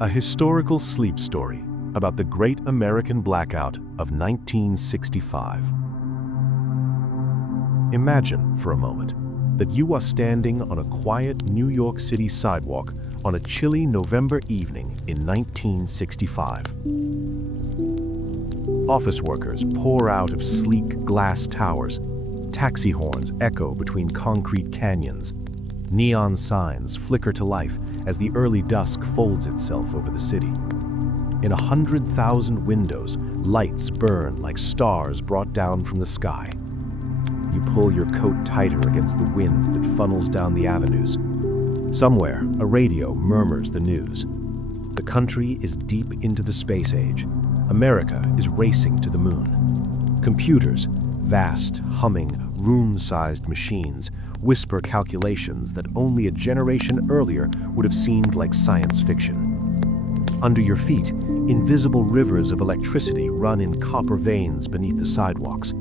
A historical sleep story about the Great American Blackout of 1965. Imagine, for a moment, that you are standing on a quiet New York City sidewalk on a chilly November evening in 1965. Office workers pour out of sleek glass towers. Taxi horns echo between concrete canyons. Neon signs flicker to life as the early dusk folds itself over the city. In 100,000 windows, lights burn like stars brought down from the sky. You pull your coat tighter against the wind that funnels down the avenues. Somewhere, a radio murmurs the news. The country is deep into the space age. America is racing to the moon. Computers, vast, humming, room-sized machines, whisper calculations that only a generation earlier would have seemed like science fiction. Under your feet, invisible rivers of electricity run in copper veins beneath the sidewalks.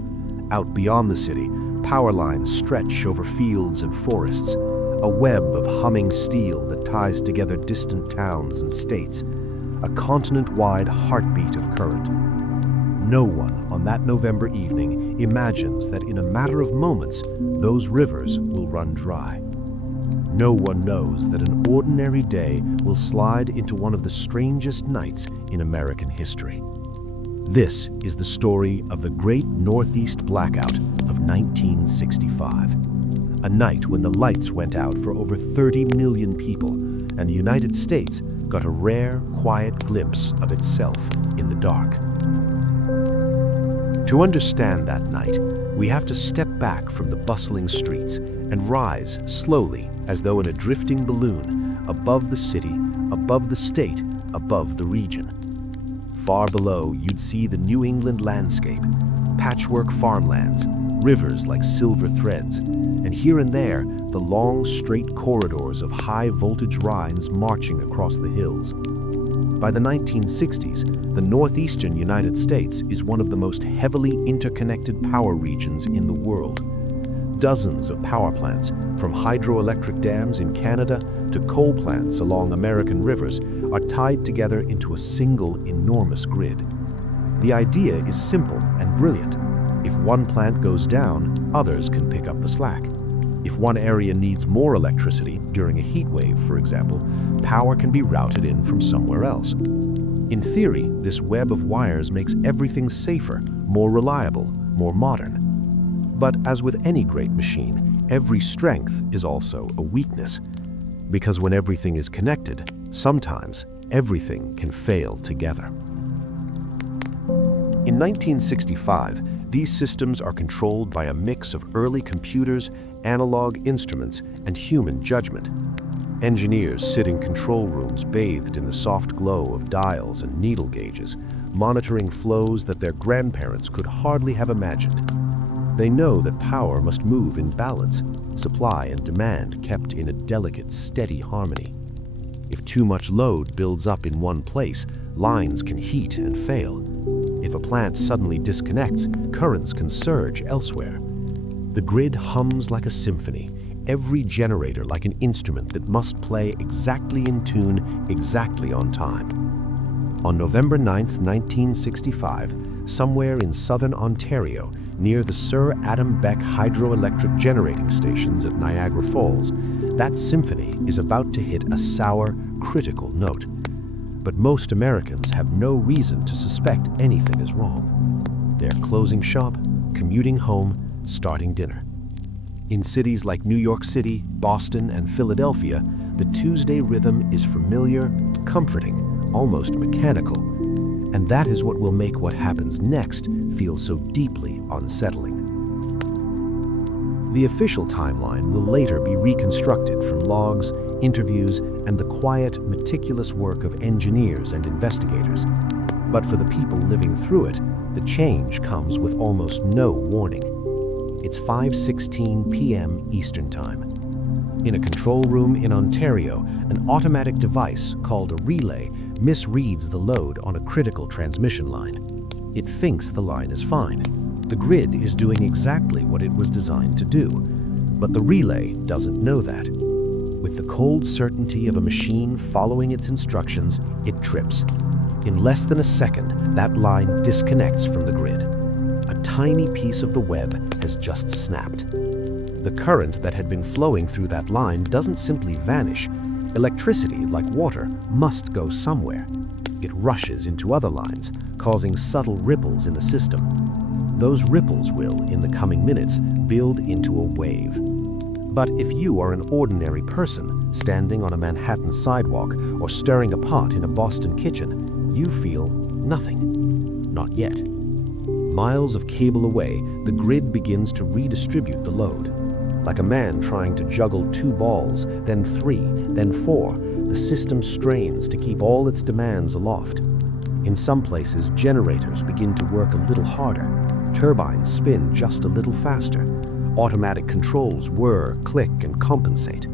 Out beyond the city, power lines stretch over fields and forests, a web of humming steel that ties together distant towns and states, a continent-wide heartbeat of current. No one on that November evening imagines that in a matter of moments, those rivers will run dry. No one knows that an ordinary day will slide into one of the strangest nights in American history. This is the story of the Great Northeast Blackout of 1965. A night when the lights went out for over 30 million people, and the United States got a rare, quiet glimpse of itself in the dark. To understand that night, we have to step back from the bustling streets and rise slowly, as though in a drifting balloon, above the city, above the state, above the region. Far below, you'd see the New England landscape, patchwork farmlands, rivers like silver threads, and here and there, the long, straight corridors of high-voltage lines marching across the hills. By the 1960s, the northeastern United States is one of the most heavily interconnected power regions in the world. Dozens of power plants, from hydroelectric dams in Canada to coal plants along American rivers, are tied together into a single enormous grid. The idea is simple and brilliant. If one plant goes down, others can pick up the slack. If one area needs more electricity during a heat wave, for example, power can be routed in from somewhere else. In theory, this web of wires makes everything safer, more reliable, more modern. But as with any great machine, every strength is also a weakness. Because when everything is connected, sometimes everything can fail together. In 1965, these systems are controlled by a mix of early computers, analog instruments, and human judgment. Engineers sit in control rooms bathed in the soft glow of dials and needle gauges, monitoring flows that their grandparents could hardly have imagined. They know that power must move in balance, supply and demand kept in a delicate, steady harmony. If too much load builds up in one place, lines can heat and fail. If a plant suddenly disconnects, currents can surge elsewhere. The grid hums like a symphony, every generator like an instrument that must play exactly in tune, exactly on time. On November 9, 1965, somewhere in southern Ontario, near the Sir Adam Beck hydroelectric generating stations at Niagara Falls, that symphony is about to hit a sour, critical note. But most Americans have no reason to suspect anything is wrong. They're closing shop, commuting home, starting dinner. In cities like New York City, Boston, and Philadelphia, the Tuesday rhythm is familiar, comforting, almost mechanical. And that is what will make what happens next feel so deeply unsettling. The official timeline will later be reconstructed from logs, interviews, and the quiet, meticulous work of engineers and investigators. But for the people living through it, the change comes with almost no warning. It's 5:16 p.m. Eastern Time. In a control room in Ontario, an automatic device called a relay misreads the load on a critical transmission line. It thinks the line is fine. The grid is doing exactly what it was designed to do. But the relay doesn't know that. With the cold certainty of a machine following its instructions, it trips. In less than a second, that line disconnects from the grid. A tiny piece of the web has just snapped. The current that had been flowing through that line doesn't simply vanish. Electricity, like water, must go somewhere. It rushes into other lines, causing subtle ripples in the system. Those ripples will, in the coming minutes, build into a wave. But if you are an ordinary person, standing on a Manhattan sidewalk or stirring a pot in a Boston kitchen, you feel nothing. Not yet. Miles of cable away, the grid begins to redistribute the load. Like a man trying to juggle 2 balls, then 3, then 4, the system strains to keep all its demands aloft. In some places, generators begin to work a little harder. Turbines spin just a little faster. Automatic controls whir, click, and compensate.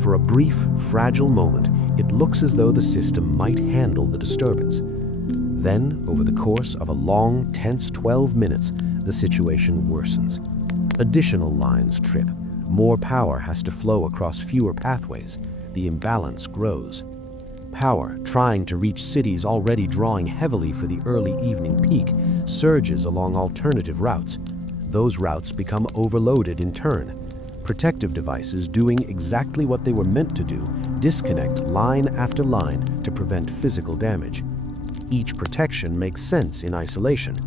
For a brief, fragile moment, it looks as though the system might handle the disturbance. Then, over the course of a long, tense 12 minutes, the situation worsens. Additional lines trip. More power has to flow across fewer pathways. The imbalance grows. Power, trying to reach cities already drawing heavily for the early evening peak, surges along alternative routes. Those routes become overloaded in turn. Protective devices doing exactly what they were meant to do disconnect line after line to prevent physical damage. Each protection makes sense in isolation.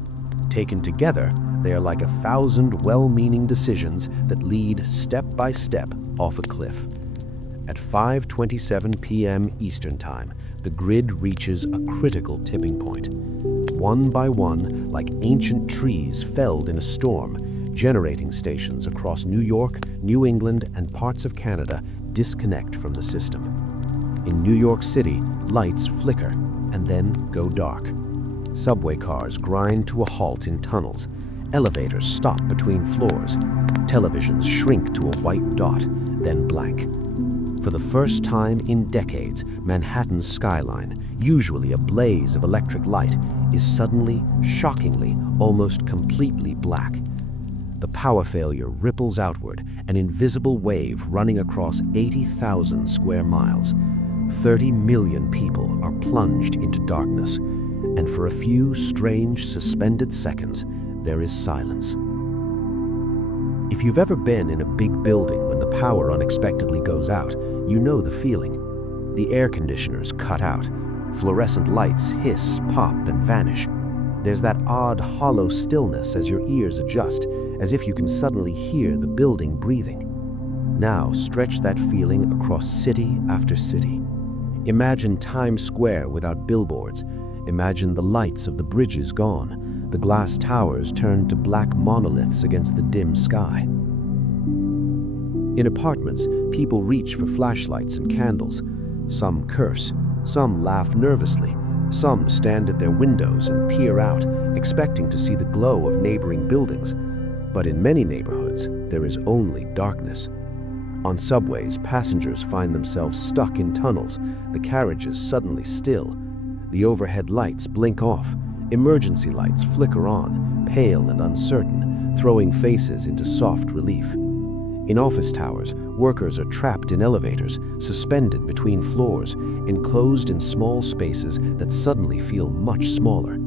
Taken together, they are like 1,000 well-meaning decisions that lead step by step off a cliff. At 5:27 p.m. Eastern Time, the grid reaches a critical tipping point. One by one, like ancient trees felled in a storm, generating stations across New York, New England, and parts of Canada disconnect from the system. In New York City, lights flicker and then go dark. Subway cars grind to a halt in tunnels. Elevators stop between floors. Televisions shrink to a white dot, then blank. For the first time in decades, Manhattan's skyline, usually a blaze of electric light, is suddenly, shockingly, almost completely black. The power failure ripples outward, an invisible wave running across 80,000 square miles. 30 million people are plunged into darkness, and for a few strange, suspended seconds, there is silence. If you've ever been in a big building when the power unexpectedly goes out, you know the feeling. The air conditioners cut out. Fluorescent lights hiss, pop, and vanish. There's that odd, hollow stillness as your ears adjust, as if you can suddenly hear the building breathing. Now stretch that feeling across city after city. Imagine Times Square without billboards. Imagine the lights of the bridges gone, the glass towers turned to black monoliths against the dim sky. In apartments, people reach for flashlights and candles. Some curse, some laugh nervously, some stand at their windows and peer out, expecting to see the glow of neighboring buildings. But in many neighborhoods, there is only darkness. On subways, passengers find themselves stuck in tunnels, the carriages suddenly still. The overhead lights blink off, emergency lights flicker on, pale and uncertain, throwing faces into soft relief. In office towers, workers are trapped in elevators, suspended between floors, enclosed in small spaces that suddenly feel much smaller.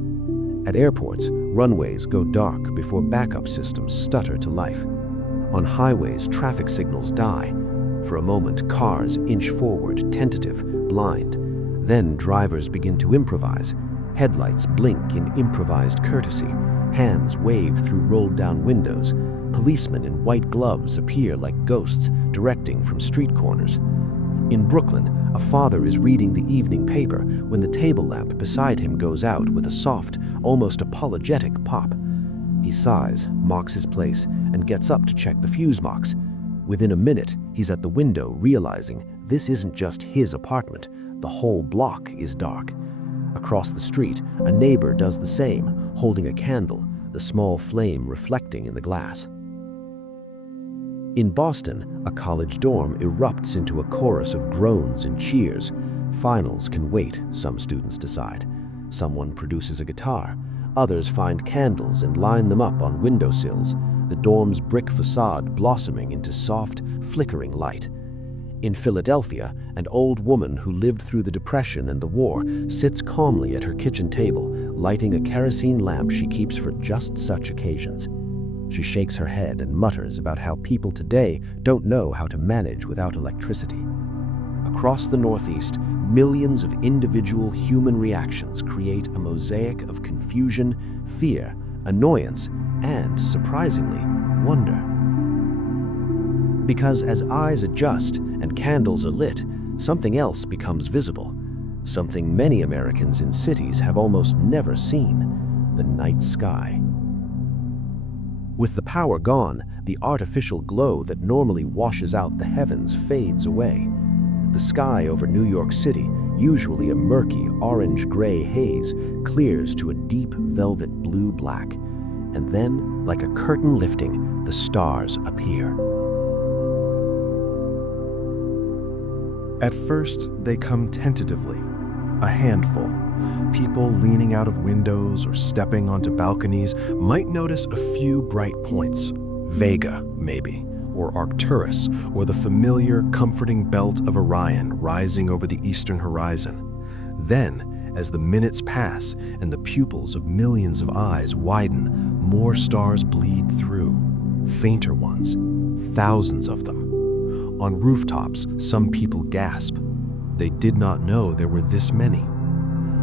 At airports, runways go dark before backup systems stutter to life. On highways, traffic signals die. For a moment, cars inch forward, tentative, blind. Then drivers begin to improvise. Headlights blink in improvised courtesy. Hands wave through rolled-down windows. Policemen in white gloves appear like ghosts, directing from street corners. In Brooklyn, a father is reading the evening paper when the table lamp beside him goes out with a soft, almost apologetic pop. He sighs, mocks his place, and gets up to check the fuse box. Within a minute, he's at the window realizing this isn't just his apartment. The whole block is dark. Across the street, a neighbor does the same, holding a candle, the small flame reflecting in the glass. In Boston, a college dorm erupts into a chorus of groans and cheers. Finals can wait, some students decide. Someone produces a guitar. Others find candles and line them up on windowsills, the dorm's brick facade blossoming into soft, flickering light. In Philadelphia, an old woman who lived through the Depression and the war sits calmly at her kitchen table, lighting a kerosene lamp she keeps for just such occasions. She shakes her head and mutters about how people today don't know how to manage without electricity. Across the Northeast, millions of individual human reactions create a mosaic of confusion, fear, annoyance, and, surprisingly, wonder. Because as eyes adjust and candles are lit, something else becomes visible, something many Americans in cities have almost never seen: the night sky. With the power gone, the artificial glow that normally washes out the heavens fades away. The sky over New York City, usually a murky orange-gray haze, clears to a deep velvet blue-black. And then, like a curtain lifting, the stars appear. At first, they come tentatively, a handful. People leaning out of windows or stepping onto balconies might notice a few bright points. Vega, maybe, or Arcturus, or the familiar, comforting belt of Orion rising over the eastern horizon. Then, as the minutes pass and the pupils of millions of eyes widen, more stars bleed through. Fainter ones, thousands of them. On rooftops, some people gasp. They did not know there were this many.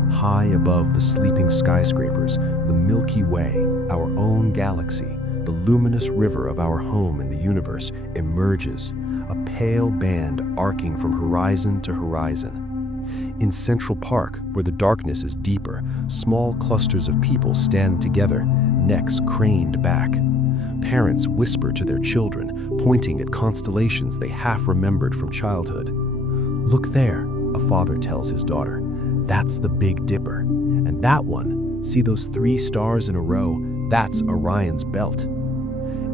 High above the sleeping skyscrapers, the Milky Way, our own galaxy, the luminous river of our home in the universe, emerges, a pale band arcing from horizon to horizon. In Central Park, where the darkness is deeper, small clusters of people stand together, necks craned back. Parents whisper to their children, pointing at constellations they half remembered from childhood. "Look there," a father tells his daughter. "That's the Big Dipper. And that one, see those 3 stars in a row? That's Orion's belt."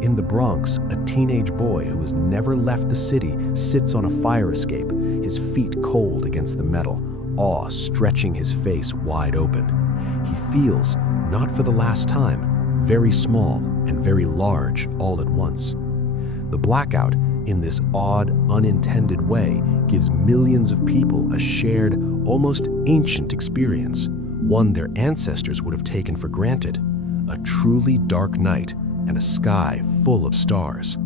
In the Bronx, a teenage boy who has never left the city sits on a fire escape, his feet cold against the metal, awe stretching his face wide open. He feels, not for the last time, very small and very large all at once. The blackout, in this odd, unintended way, gives millions of people a shared, almost ancient experience, one their ancestors would have taken for granted: a truly dark night and a sky full of stars.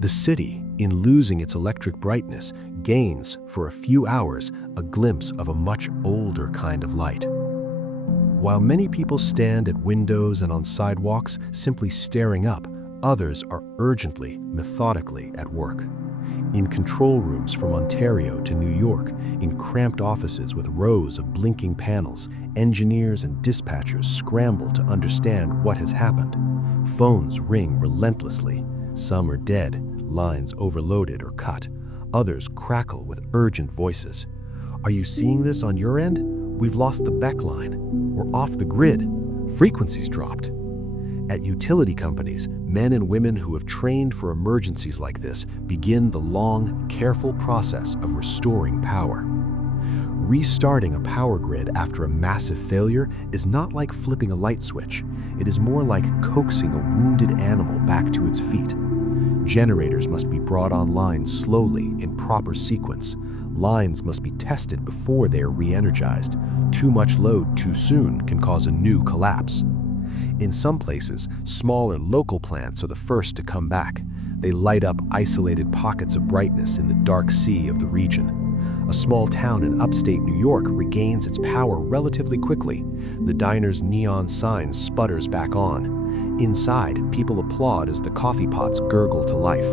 The city, in losing its electric brightness, gains, for a few hours, a glimpse of a much older kind of light. While many people stand at windows and on sidewalks simply staring up, others are urgently, methodically at work. In control rooms from Ontario to New York, in cramped offices with rows of blinking panels, engineers and dispatchers scramble to understand what has happened. Phones ring relentlessly. Some are dead, lines overloaded or cut. Others crackle with urgent voices. "Are you seeing this on your end? We've lost the Beck line. We're off the grid. Frequencies dropped." At utility companies, men and women who have trained for emergencies like this begin the long, careful process of restoring power. Restarting a power grid after a massive failure is not like flipping a light switch. It is more like coaxing a wounded animal back to its feet. Generators must be brought online slowly in proper sequence. Lines must be tested before they are re-energized. Too much load too soon can cause a new collapse. In some places, smaller local plants are the first to come back. They light up isolated pockets of brightness in the dark sea of the region. A small town in upstate New York regains its power relatively quickly. The diner's neon sign sputters back on. Inside, people applaud as the coffee pots gurgle to life.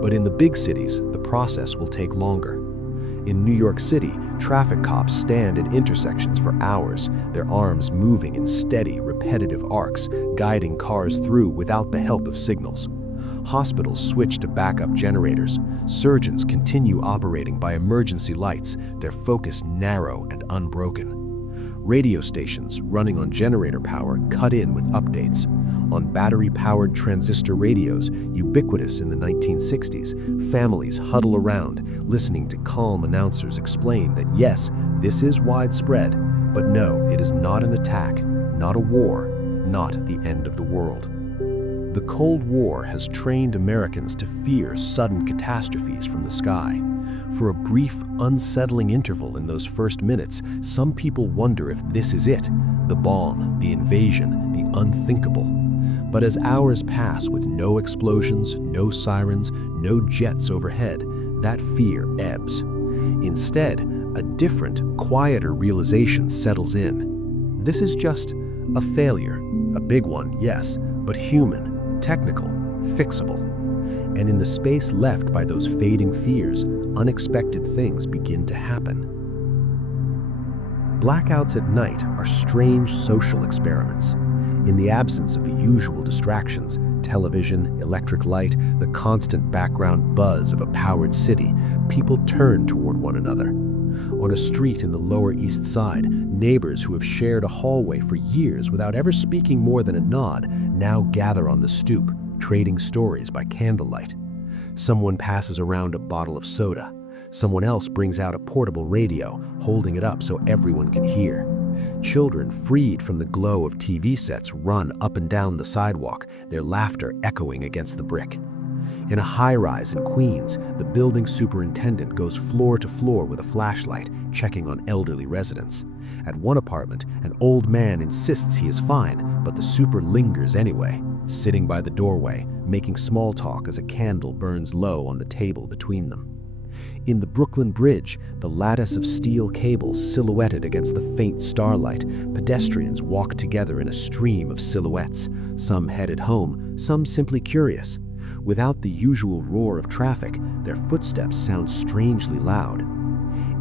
But in the big cities, the process will take longer. In New York City, traffic cops stand at intersections for hours, their arms moving in steady, repetitive arcs, guiding cars through without the help of signals. Hospitals switch to backup generators. Surgeons continue operating by emergency lights, their focus narrow and unbroken. Radio stations running on generator power cut in with updates. On battery-powered transistor radios, ubiquitous in the 1960s, families huddle around, listening to calm announcers explain that yes, this is widespread, but no, it is not an attack, not a war, not the end of the world. The Cold War has trained Americans to fear sudden catastrophes from the sky. For a brief, unsettling interval in those first minutes, some people wonder if this is it, the bomb, the invasion, the unthinkable. But as hours pass with no explosions, no sirens, no jets overhead, that fear ebbs. Instead, a different, quieter realization settles in. This is just a failure, a big one, yes, but human, technical, fixable. And in the space left by those fading fears, unexpected things begin to happen. Blackouts at night are strange social experiments. In the absence of the usual distractions, television, electric light, the constant background buzz of a powered city, people turn toward one another. On a street in the Lower East Side, neighbors who have shared a hallway for years without ever speaking more than a nod now gather on the stoop, trading stories by candlelight. Someone passes around a bottle of soda. Someone else brings out a portable radio, holding it up so everyone can hear. Children freed from the glow of TV sets run up and down the sidewalk, their laughter echoing against the brick. In a high-rise in Queens, the building superintendent goes floor to floor with a flashlight, checking on elderly residents. At one apartment, an old man insists he is fine, but the super lingers anyway, sitting by the doorway, making small talk as a candle burns low on the table between them. In the Brooklyn Bridge, the lattice of steel cables silhouetted against the faint starlight, pedestrians walk together in a stream of silhouettes, some headed home, some simply curious. Without the usual roar of traffic, their footsteps sound strangely loud.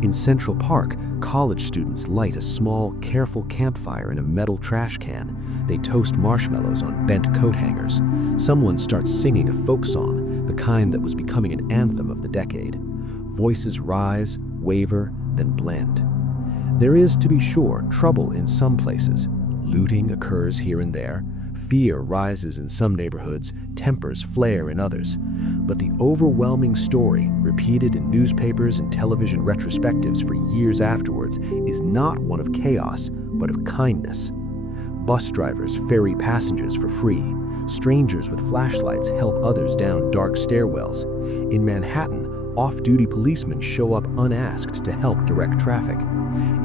In Central Park, college students light a small, careful campfire in a metal trash can. They toast marshmallows on bent coat hangers. Someone starts singing a folk song, the kind that was becoming an anthem of the decade. Voices rise, waver, then blend. There is, to be sure, trouble in some places. Looting occurs here and there. Fear rises in some neighborhoods, tempers flare in others. But the overwhelming story, repeated in newspapers and television retrospectives for years afterwards, is not one of chaos, but of kindness. Bus drivers ferry passengers for free. Strangers with flashlights help others down dark stairwells. In Manhattan, off-duty policemen show up unasked to help direct traffic.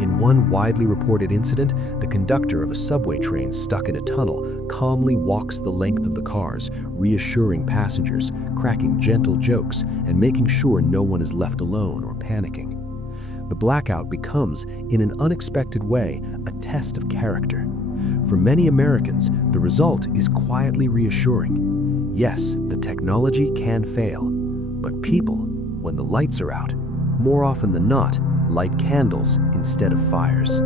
In one widely reported incident, the conductor of a subway train stuck in a tunnel calmly walks the length of the cars, reassuring passengers, cracking gentle jokes, and making sure no one is left alone or panicking. The blackout becomes, in an unexpected way, a test of character. For many Americans, the result is quietly reassuring. Yes, the technology can fail, but people, when the lights are out, more often than not, light candles instead of fires.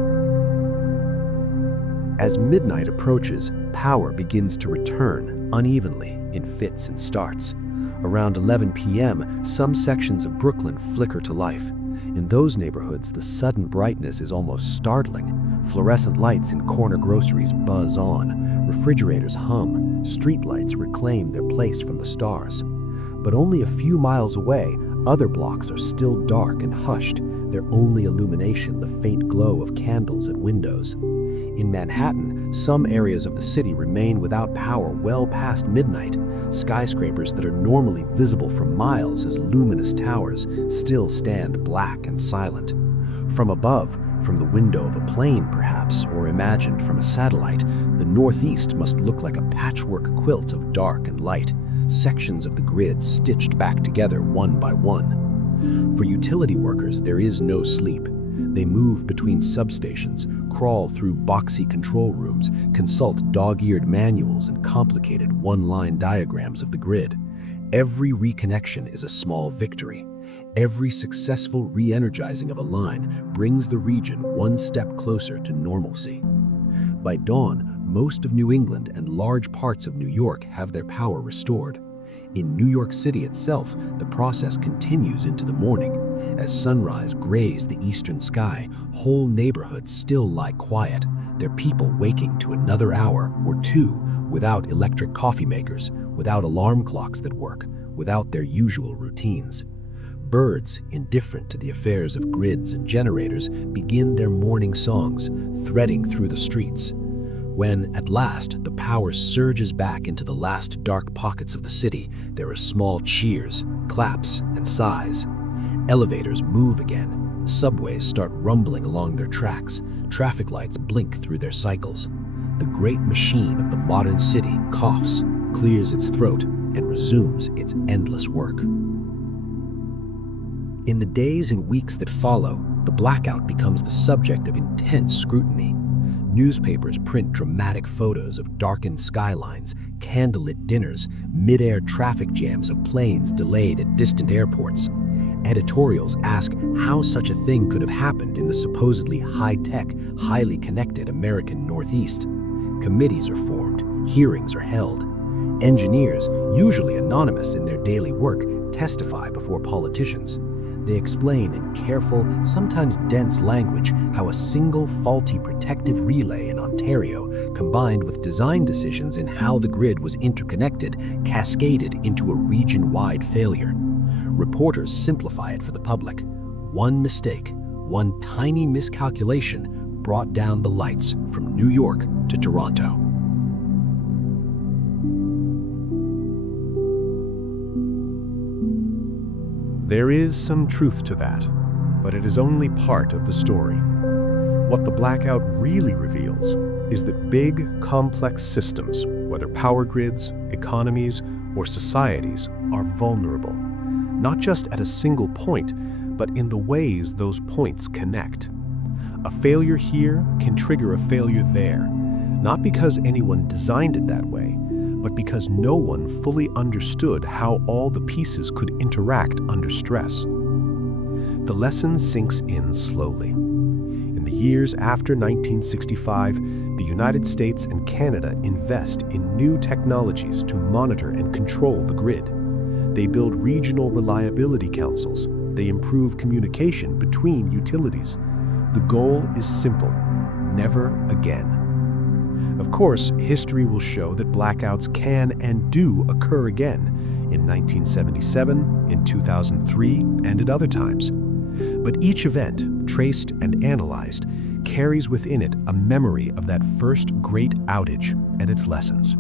As midnight approaches, power begins to return unevenly in fits and starts. Around 11 p.m., some sections of Brooklyn flicker to life. In those neighborhoods, the sudden brightness is almost startling. Fluorescent lights in corner groceries buzz on. Refrigerators hum. Streetlights reclaim their place from the stars. But only a few miles away, other blocks are still dark and hushed, their only illumination the faint glow of candles at windows. In Manhattan, some areas of the city remain without power well past midnight. Skyscrapers that are normally visible for miles as luminous towers still stand black and silent. From above, from the window of a plane perhaps, or imagined from a satellite, the Northeast must look like a patchwork quilt of dark and light, sections of the grid stitched back together one by one. For utility workers, there is no sleep. They move between substations, crawl through boxy control rooms, consult dog-eared manuals and complicated one-line diagrams of the grid. Every reconnection is a small victory. Every successful re-energizing of a line brings the region one step closer to normalcy. By dawn, most of New England and large parts of New York have their power restored. In New York City itself, the process continues into the morning. As sunrise grays the eastern sky, whole neighborhoods still lie quiet, their people waking to another hour or two without electric coffee makers, without alarm clocks that work, without their usual routines. Birds, indifferent to the affairs of grids and generators, begin their morning songs, threading through the streets. When, at last, the power surges back into the last dark pockets of the city, there are small cheers, claps, and sighs. Elevators move again. Subways start rumbling along their tracks. Traffic lights blink through their cycles. The great machine of the modern city coughs, clears its throat, and resumes its endless work. In the days and weeks that follow, the blackout becomes the subject of intense scrutiny. Newspapers print dramatic photos of darkened skylines, candlelit dinners, mid-air traffic jams of planes delayed at distant airports. Editorials ask how such a thing could have happened in the supposedly high-tech, highly connected American Northeast. Committees are formed, hearings are held. Engineers, usually anonymous in their daily work, testify before politicians. They explain in careful, sometimes dense language how a single faulty protective relay in Ontario, combined with design decisions in how the grid was interconnected, cascaded into a region-wide failure. Reporters simplify it for the public. One mistake, one tiny miscalculation brought down the lights from New York to Toronto. There is some truth to that, but it is only part of the story. What the blackout really reveals is that big, complex systems, whether power grids, economies, or societies, are vulnerable, not just at a single point, but in the ways those points connect. A failure here can trigger a failure there, not because anyone designed it that way, but because no one fully understood how all the pieces could interact under stress. The lesson sinks in slowly. In the years after 1965, the United States and Canada invest in new technologies to monitor and control the grid. They build regional reliability councils. They improve communication between utilities. The goal is simple: never again. Of course, history will show that blackouts can and do occur again in 1977, in 2003, and at other times. But each event, traced and analyzed, carries within it a memory of that first great outage and its lessons.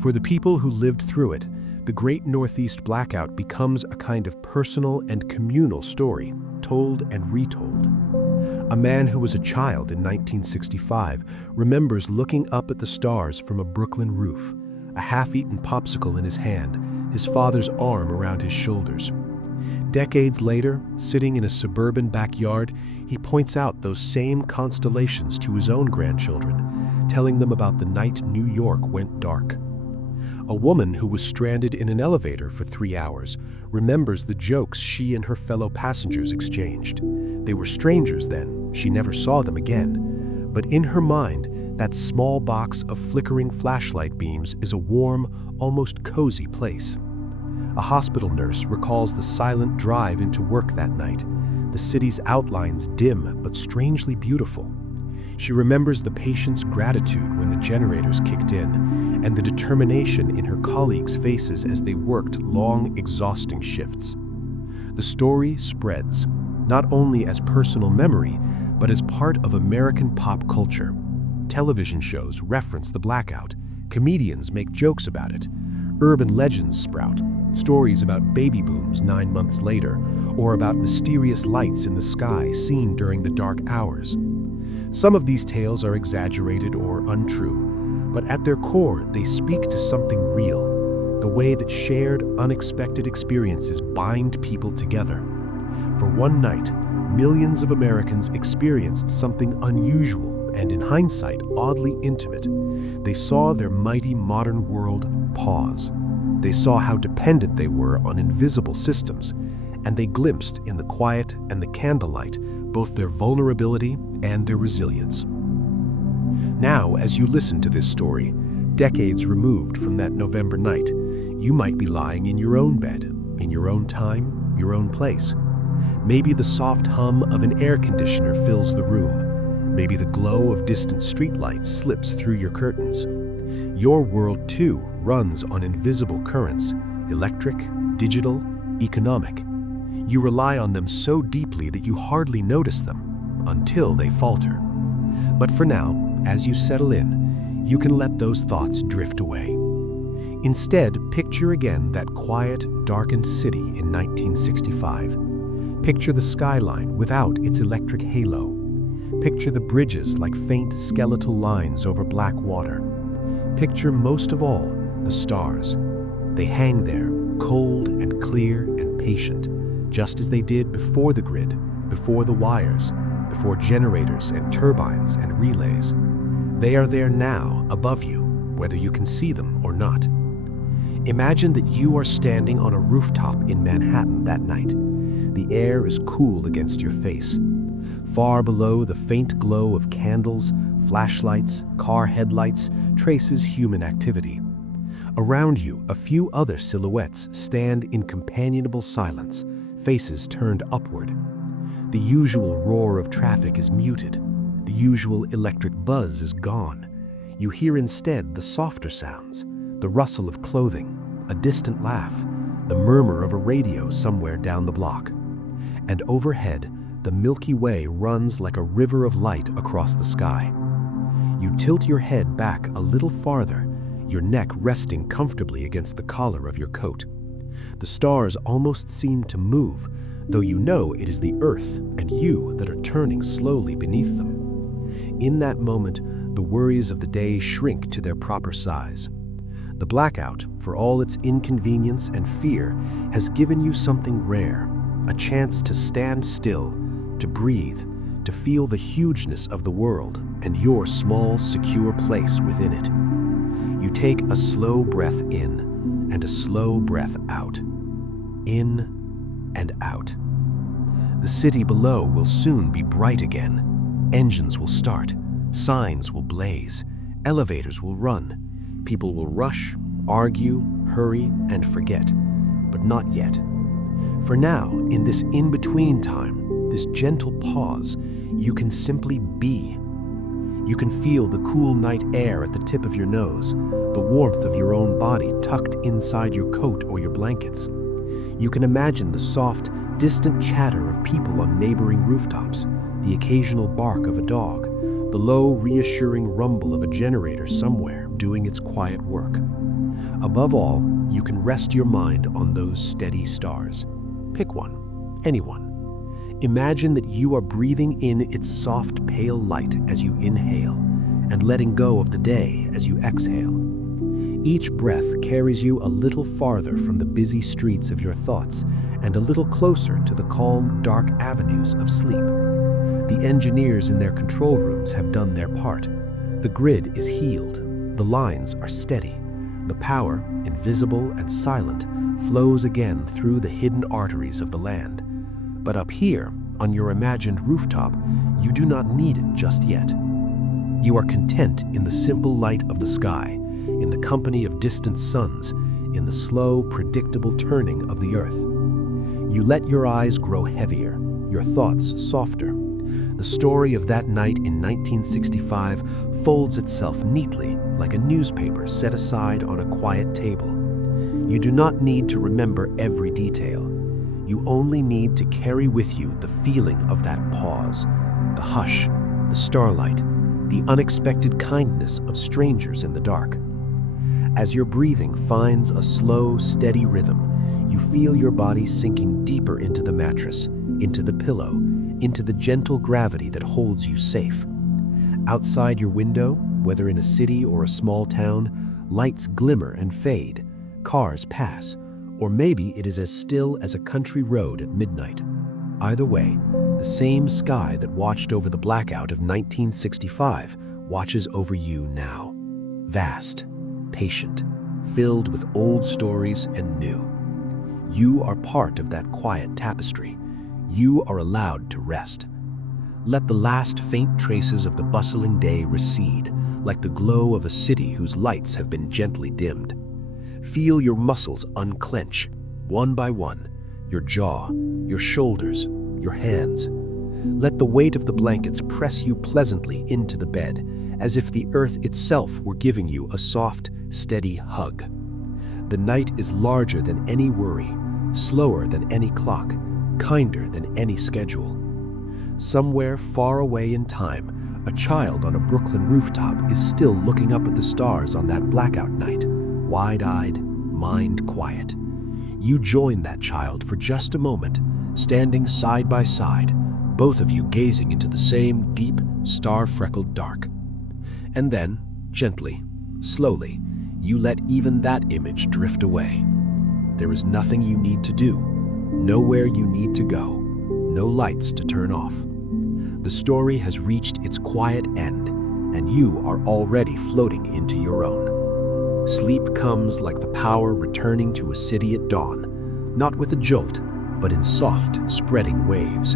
For the people who lived through it, the Great Northeast Blackout becomes a kind of personal and communal story, told and retold. A man who was a child in 1965 remembers looking up at the stars from a Brooklyn roof, a half-eaten popsicle in his hand, his father's arm around his shoulders. Decades later, sitting in a suburban backyard, he points out those same constellations to his own grandchildren, telling them about the night New York went dark. A woman who was stranded in an elevator for 3 hours remembers the jokes she and her fellow passengers exchanged. They were strangers then, she never saw them again. But in her mind, that small box of flickering flashlight beams is a warm, almost cozy place. A hospital nurse recalls the silent drive into work that night, the city's outlines dim but strangely beautiful. She remembers the patient's gratitude when the generators kicked in, and the determination in her colleagues' faces as they worked long, exhausting shifts. The story spreads, not only as personal memory, but as part of American pop culture. Television shows reference the blackout, comedians make jokes about it, urban legends sprout, stories about baby booms 9 months later, or about mysterious lights in the sky seen during the dark hours. Some of these tales are exaggerated or untrue, but at their core, they speak to something real, the way that shared, unexpected experiences bind people together. For one night, millions of Americans experienced something unusual and, in hindsight, oddly intimate. They saw their mighty modern world pause. They saw how dependent they were on invisible systems, and they glimpsed in the quiet and the candlelight both their vulnerability and their resilience. Now, as you listen to this story, decades removed from that November night, you might be lying in your own bed, in your own time, your own place. Maybe the soft hum of an air conditioner fills the room. Maybe the glow of distant streetlights slips through your curtains. Your world, too, runs on invisible currents, electric, digital, economic. You rely on them so deeply that you hardly notice them, until they falter. But for now, as you settle in, you can let those thoughts drift away. Instead, picture again that quiet, darkened city in 1965. Picture the skyline without its electric halo. Picture the bridges like faint skeletal lines over black water. Picture most of all the stars. They hang there, cold and clear and patient, just as they did before the grid, before the wires, before generators and turbines and relays. They are there now, above you, whether you can see them or not. Imagine that you are standing on a rooftop in Manhattan that night. The air is cool against your face. Far below, the faint glow of candles, flashlights, car headlights traces human activity. Around you, a few other silhouettes stand in companionable silence, faces turned upward. The usual roar of traffic is muted. The usual electric buzz is gone. You hear instead the softer sounds, the rustle of clothing, a distant laugh, the murmur of a radio somewhere down the block. And overhead, the Milky Way runs like a river of light across the sky. You tilt your head back a little farther, your neck resting comfortably against the collar of your coat. The stars almost seem to move, though you know it is the Earth and you that are turning slowly beneath them. In that moment, the worries of the day shrink to their proper size. The blackout, for all its inconvenience and fear, has given you something rare, a chance to stand still, to breathe, to feel the hugeness of the world and your small, secure place within it. You take a slow breath in and a slow breath out. In and out. The city below will soon be bright again. Engines will start, signs will blaze, elevators will run. People will rush, argue, hurry, and forget, but not yet. For now, in this in-between time, this gentle pause, you can simply be. You can feel the cool night air at the tip of your nose, the warmth of your own body tucked inside your coat or your blankets. You can imagine the soft, distant chatter of people on neighboring rooftops, the occasional bark of a dog, the low, reassuring rumble of a generator somewhere doing its quiet work. Above all, you can rest your mind on those steady stars. Pick one, anyone. Imagine that you are breathing in its soft, pale light as you inhale, and letting go of the day as you exhale. Each breath carries you a little farther from the busy streets of your thoughts and a little closer to the calm, dark avenues of sleep. The engineers in their control rooms have done their part. The grid is healed. The lines are steady. The power, invisible and silent, flows again through the hidden arteries of the land. But up here, on your imagined rooftop, you do not need it just yet. You are content in the simple light of the sky, in the company of distant suns, in the slow, predictable turning of the earth. You let your eyes grow heavier, your thoughts softer. The story of that night in 1965 folds itself neatly like a newspaper set aside on a quiet table. You do not need to remember every detail. You only need to carry with you the feeling of that pause, the hush, the starlight, the unexpected kindness of strangers in the dark. As your breathing finds a slow, steady rhythm, you feel your body sinking deeper into the mattress, into the pillow, into the gentle gravity that holds you safe. Outside your window, whether in a city or a small town, lights glimmer and fade, cars pass, or maybe it is as still as a country road at midnight. Either way, the same sky that watched over the blackout of 1965 watches over you now. Vast, patient, filled with old stories and new. You are part of that quiet tapestry. You are allowed to rest. Let the last faint traces of the bustling day recede, like the glow of a city whose lights have been gently dimmed. Feel your muscles unclench, one by one, your jaw, your shoulders, your hands. Let the weight of the blankets press you pleasantly into the bed, as if the earth itself were giving you a soft, steady hug. The night is larger than any worry, slower than any clock, kinder than any schedule. Somewhere far away in time, A child on a Brooklyn rooftop is still looking up at the stars on that blackout night, wide-eyed, mind quiet. You join that child for just a moment, standing side by side, both of you gazing into the same deep, star-freckled dark. And then, gently, slowly, you let even that image drift away. There is nothing you need to do, nowhere you need to go, no lights to turn off. The story has reached its quiet end, and you are already floating into your own. Sleep comes like the power returning to a city at dawn, not with a jolt, but in soft, spreading waves.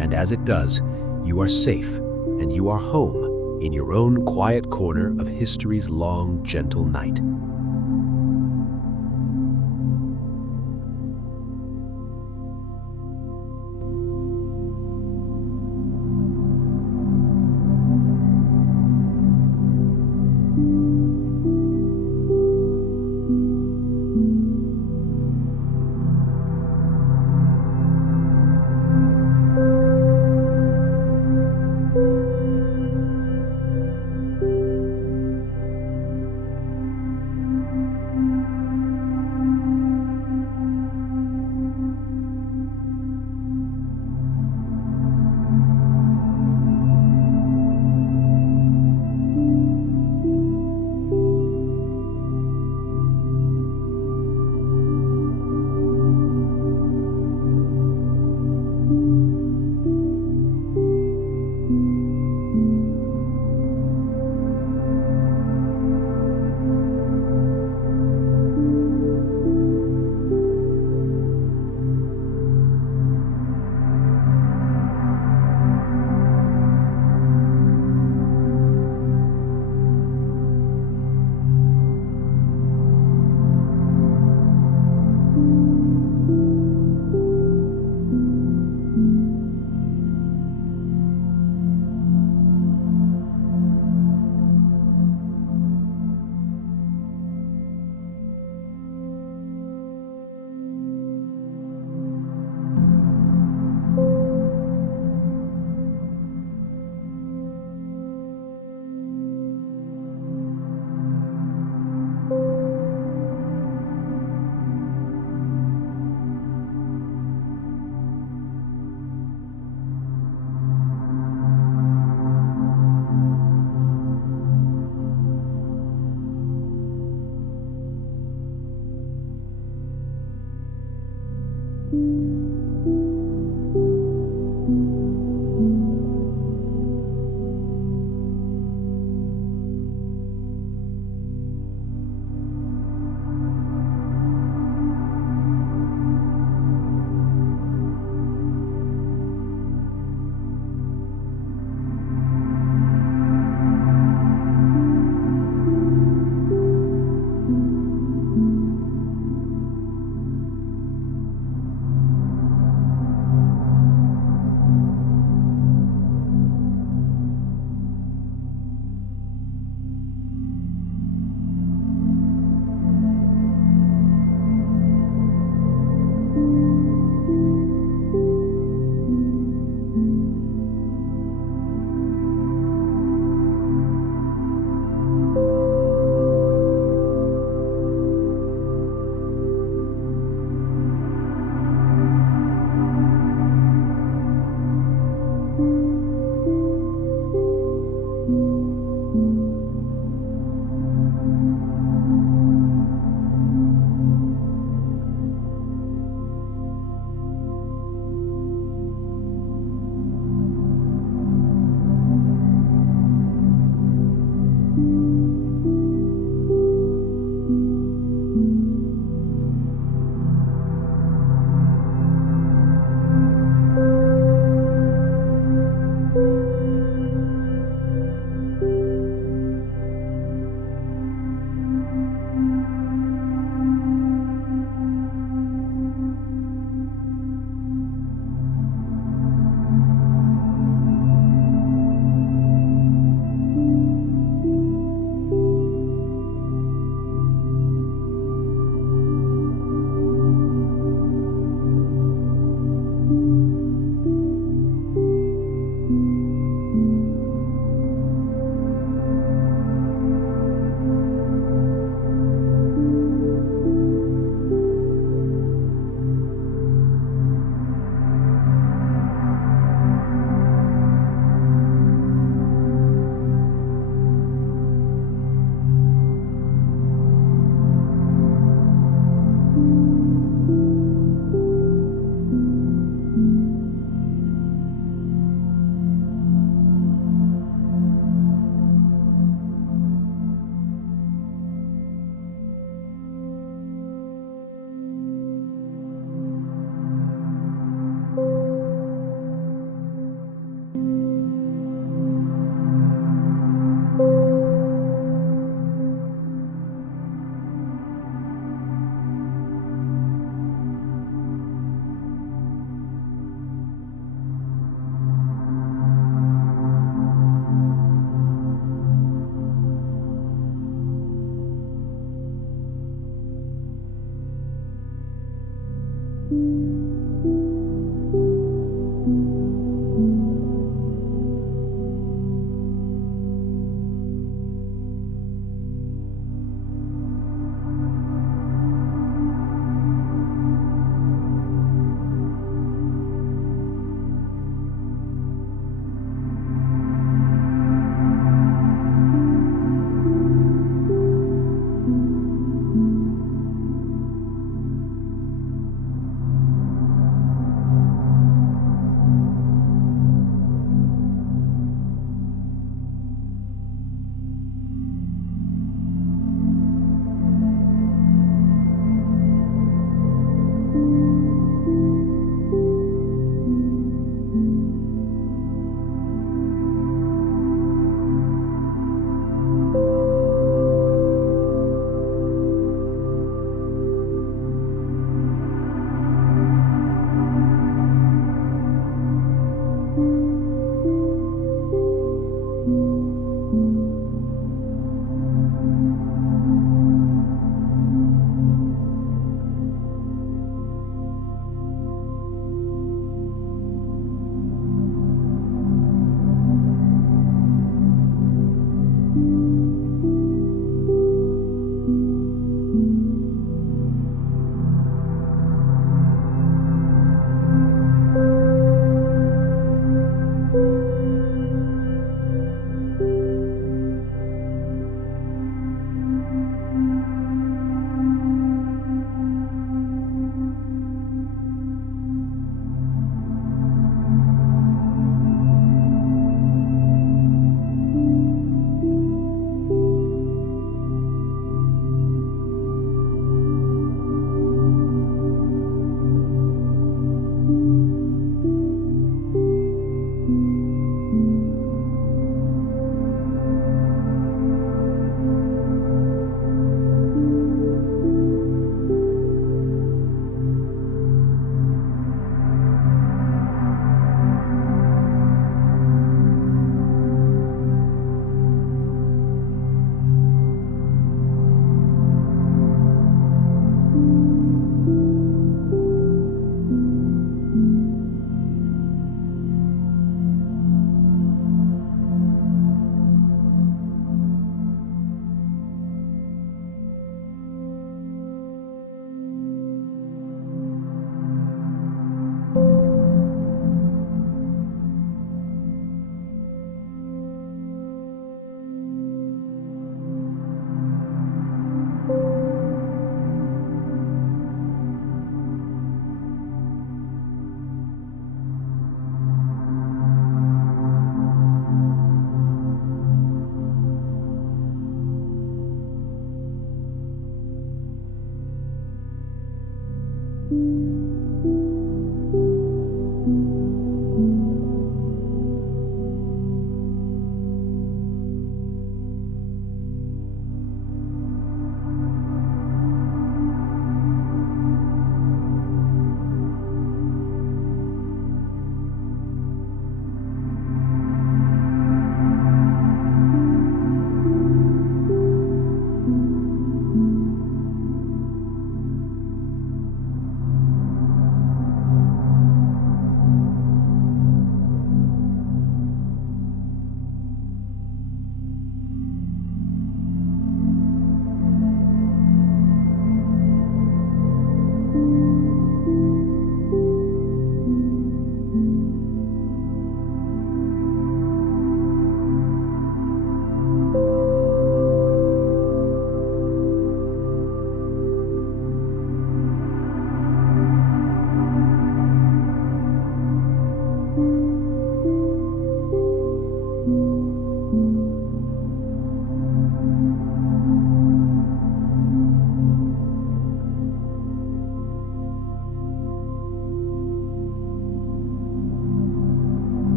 And as it does, you are safe, and you are home in your own quiet corner of history's long, gentle night.